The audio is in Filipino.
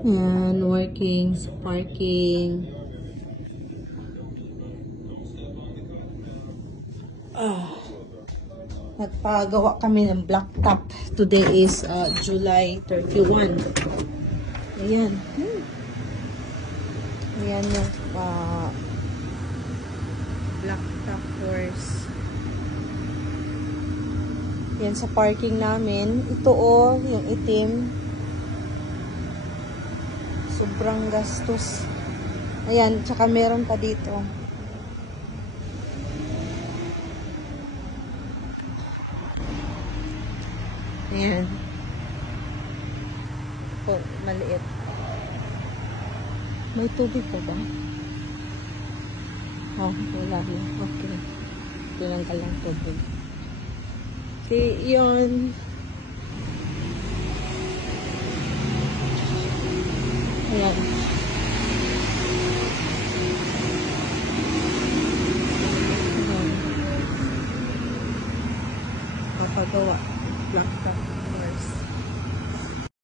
Yan, working sa parking. Nagpagawa kami ng blacktop. Today is July 31. Ayan. Ayan yung blacktop course. Yan sa parking namin. Ito yung itim. Sobrang gastos. Ayan, tsaka meron pa dito. Ayan. Oh, maliit. May tubig pa ba? Oh, wala na. Okay. Tinanggal lang tubig. Yun. Ayan. Papagawa. Blacktop.